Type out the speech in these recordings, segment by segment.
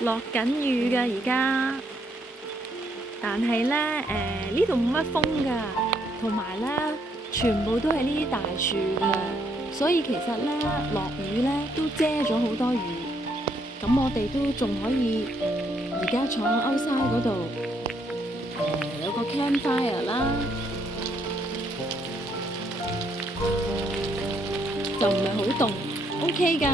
落緊雨㗎而家，但係咧呢度冇乜風㗎，同埋咧全部都係呢啲大樹㗎，所以其實咧落雨咧都遮咗好多雨。咁我哋都仲可以而家坐喺 outside 嗰度，有個 campfire 啦，就唔係好凍，OK 㗎。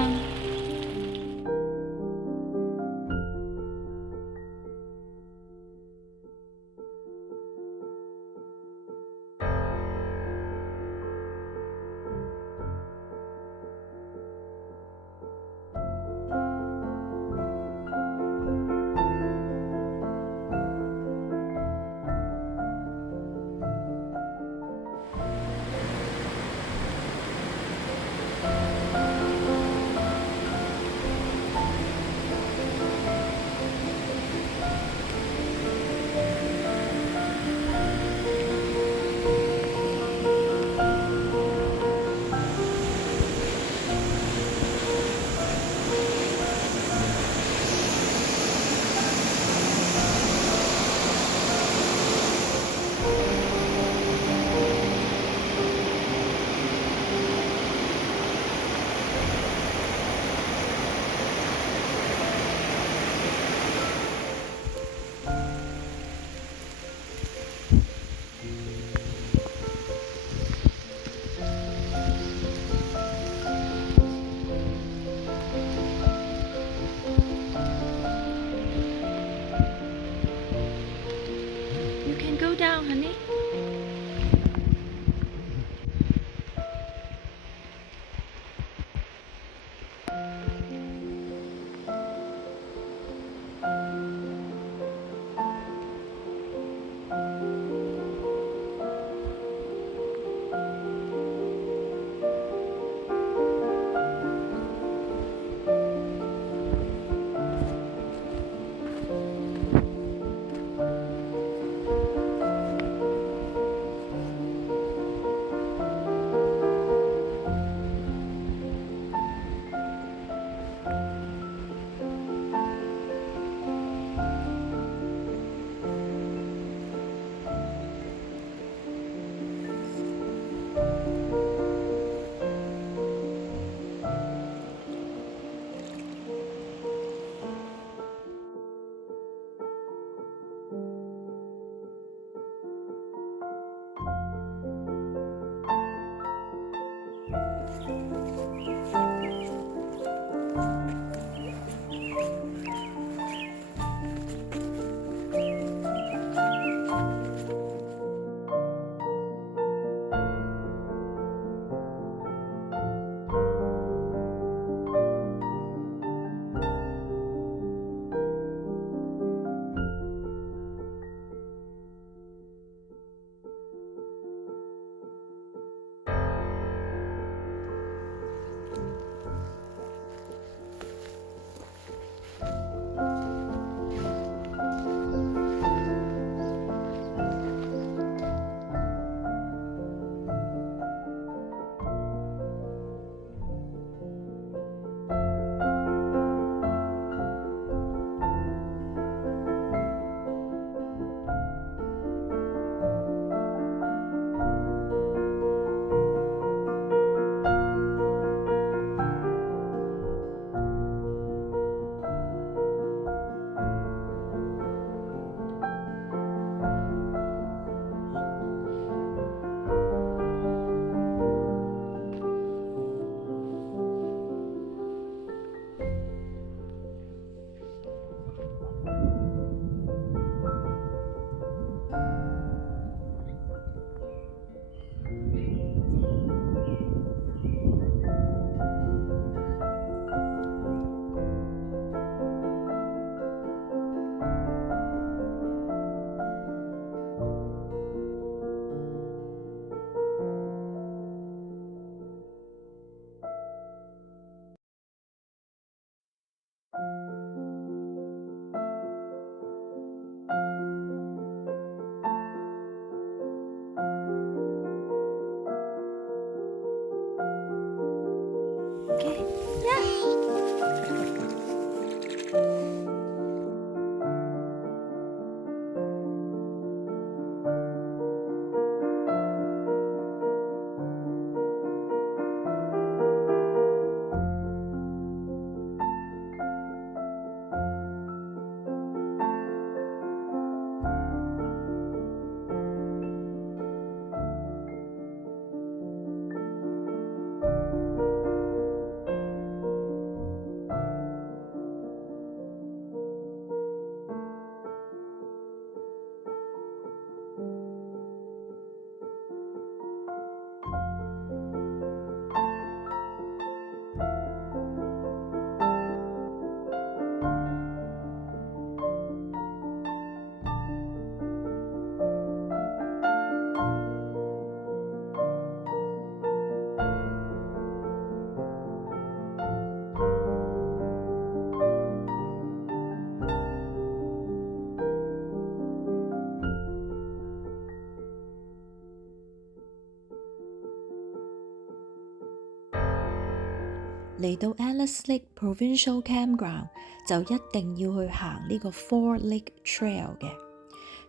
嚟到 Alice Lake Provincial Campground 就一定要去行呢個 Four Lake Trail 嘅。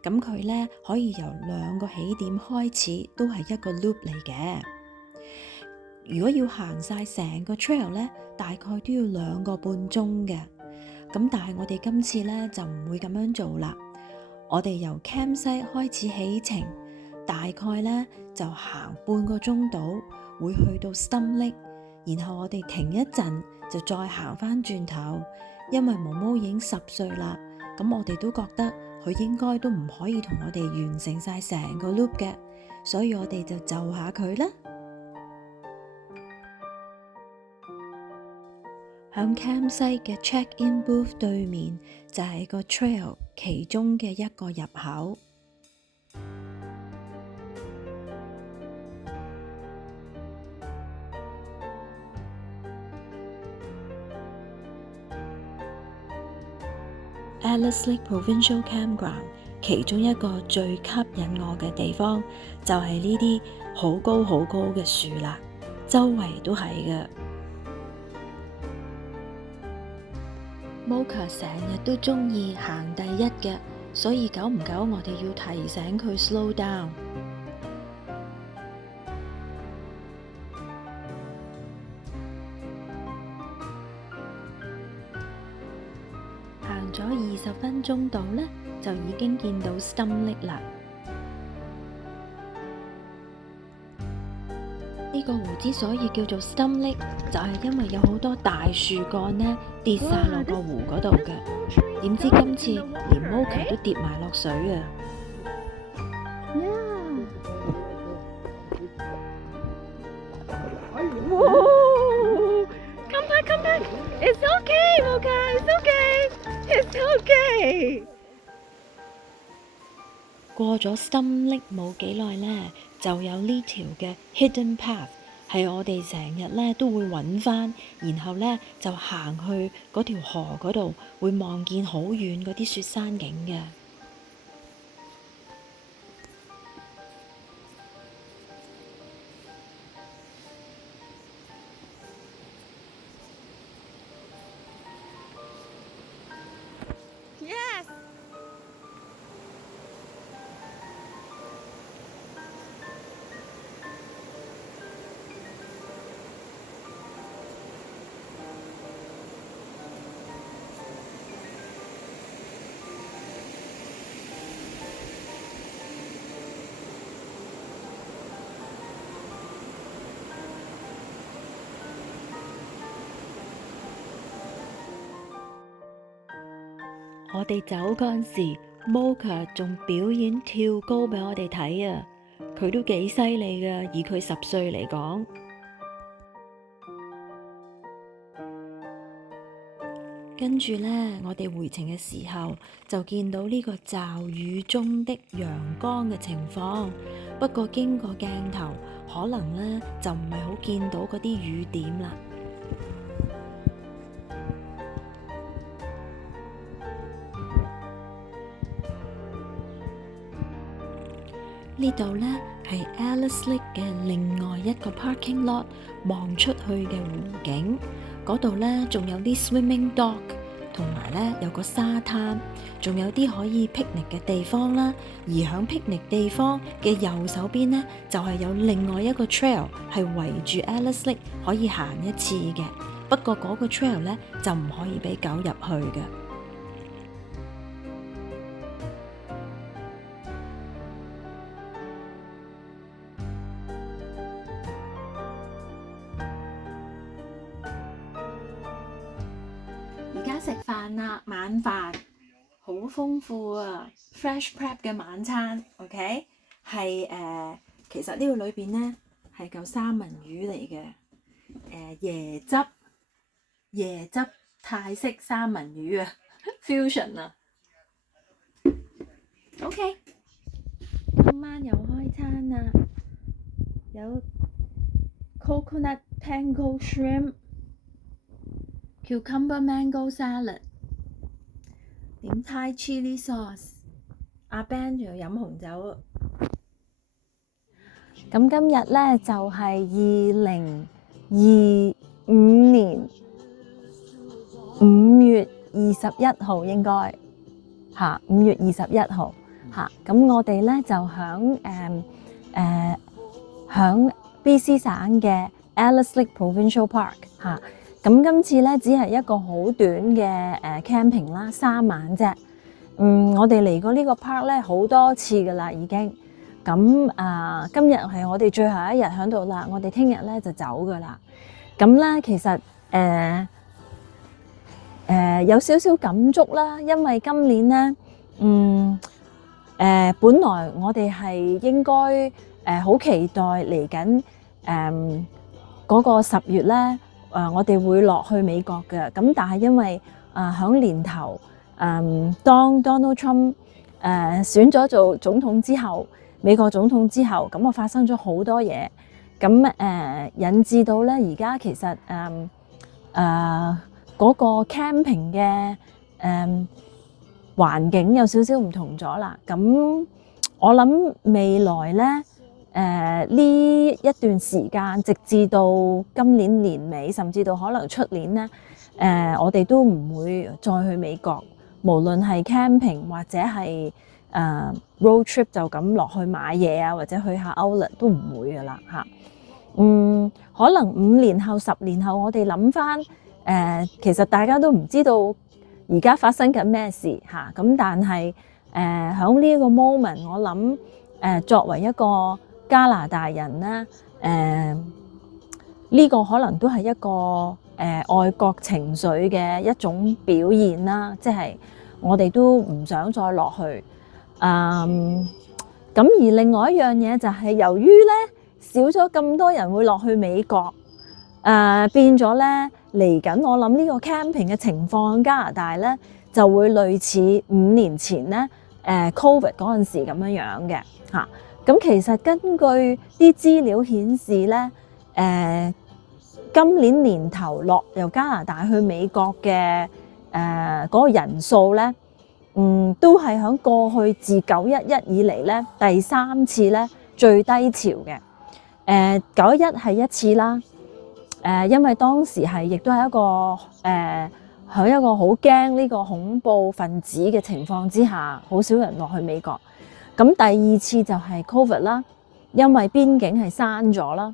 咁佢呢可以由2個起點開始，都係一個 loop 嚟嘅。如果要行晒成個 trail 呢，大概都要2個半鐘嘅。咁但係我哋今次呢就唔會咁樣做啦。我哋由 campsite 開始起程，大概呢就行半個鐘度，會去到 Stump Lake，然後我哋停一陣就再行返轉頭。因為毛毛已經10歲啦，咁我哋都覺得佢應該都唔可以同我哋完成晒成個 loop 嘅，所以我哋就下佢啦。響 campsite 嘅 check-in booth 對面就係個 trail 其中嘅一個入口。Alice Lake Provincial Campground 其中一個最吸引我嘅地方就係呢啲好高好高嘅樹啦，周圍都係嘅。Mocha 成日都鍾意行第一嘅，所以久唔久我哋要提醒佢 slow down。行咗20分鐘度呢，就已經見到 Stump Lake 啦。呢個湖之所以叫做 Stump Lake，就係因為有好多大樹幹呢跌晒落個湖嗰度嘅。點知今次連 Mocha 都跌埋落水啊！Come back! It's okay, Mocha. It's okay. 過咗 Stump Lake 冇幾耐呢，就有呢條嘅 hidden path， 係我哋成日呢都會揾返，然後呢就行去嗰條河嗰度，會望見好遠嗰啲雪山景嘅。Yes. 我哋走嗰陣時 Mocha 仲表演跳高俾我哋睇啊！佢都幾犀利㗎，以佢10歲嚟講。跟住呢，我哋回程嘅時候就見到呢個驟雨中的陽光嘅情況，不過經過鏡頭，可能呢就唔係好見到嗰啲雨點啦。呢度呢係 Alice Lake 嘅另外一個 parking lot， 望出去嘅湖景。嗰度呢仲有啲 swimming dock， 同埋呢有個沙灘，仲有啲可以 picnic 嘅地方啦。而響 picnic 地方嘅右手邊呢，就係有另外一個 trail 係圍住 Alice Lake 可以行一次嘅。不過嗰個 trail 呢就唔可以俾狗入去嘅。而家食飯啦，晚飯好豐富啊 ！Fresh Prep 嘅晚餐，OK 係其實呢個裏邊呢係嚿三文魚嚟嘅，椰汁泰式三文魚啊，fusion 啊。OK， 今晚又開餐啦，有 coconut tango shrimp。Cucumber mango salad， 點 Thai chili sauce， 阿 Ben 仲要飲紅酒啊！咁今日呢就係2025 2015年5月21號應該嚇5月21號嚇，咁我哋咧就響BC 省嘅 Alice Lake Provincial Park 嚇，咁今次咧只係一個好短嘅camping 啦，3晚啫。我哋嚟過呢個 park 咧好多次噶啦已經，咁今日係我哋最後一日喺度啦，我哋聽日咧就走噶啦。咁咧其實有少少感觸啦，因為今年咧本來我哋係應該好期待嚟緊嗰個10月咧我哋會落去美國嘅，咁但係因為響年頭當 Donald Trump 選咗做總統之後，美國總統之後，咁發生咗好多嘢，咁引致到咧而家其實嗰個 camping 嘅環境有少少唔同咗啦。咁我諗未來咧呢一段時間，直至到今年年尾，甚至到可能出年咧我哋都唔會再去美國。無論係 camping 或者係road trip 就咁落去買嘢啊，或者去下 outlet 都唔會噶啦嚇。可能5年後、10年後，我哋諗翻其實大家都唔知道而家發生緊咩事嚇。咁但係喺呢個 moment， 我諗作為一個加拿大人咧，呢個可能都係一個愛國情緒嘅一種表現啦，即係我哋都唔想再落去。咁而另外一樣嘢就係由於咧少咗咁多人會落去美國，變咗咧嚟緊，我諗呢個 camping 嘅情況加拿大咧就會類似5年前咧COVID 嗰陣時咁樣嘅嚇。咁其實根據啲資料顯示咧，今年年頭由加拿大去美國嘅嗰個人數咧，都係喺過去自911以嚟咧第3次咧最低潮嘅。911係一次啦，因為當時亦都係一個喺一個好驚呢個恐怖分子嘅情況之下，好少人落去美國。咁第2次就係 COVID 啦，因為邊境係閂咗啦，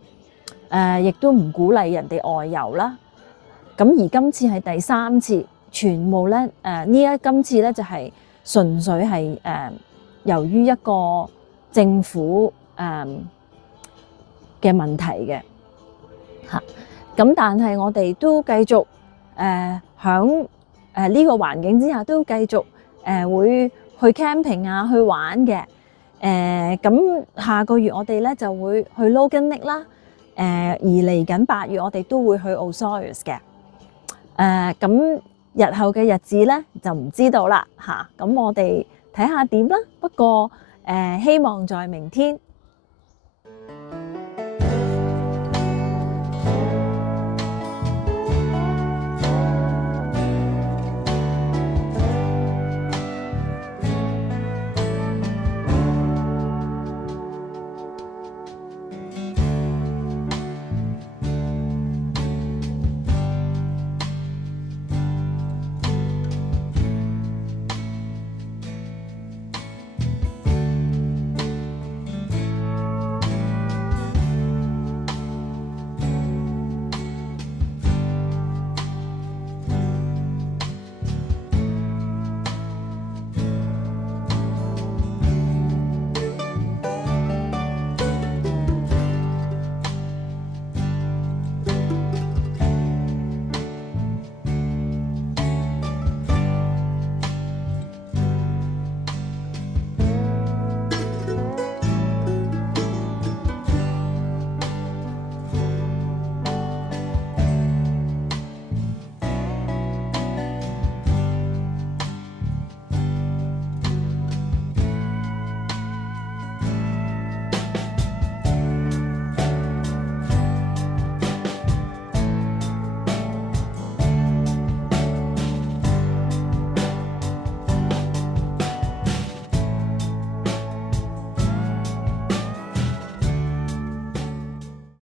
亦都唔鼓勵人哋外遊啦。咁而今次係第3次，全部咧今次咧就係純粹係由於一個政府嘅問題嘅嚇。咁但係我哋都繼續響呢個環境之下，都繼續會去 camping 啊，去玩嘅。咁下個月我哋咧就會去 Logan Lake 啦。而嚟緊8月我哋都會去 Osiris 嘅。咁日後嘅日子咧就唔知道啦嚇。咁我哋睇下點啦。不過希望在明天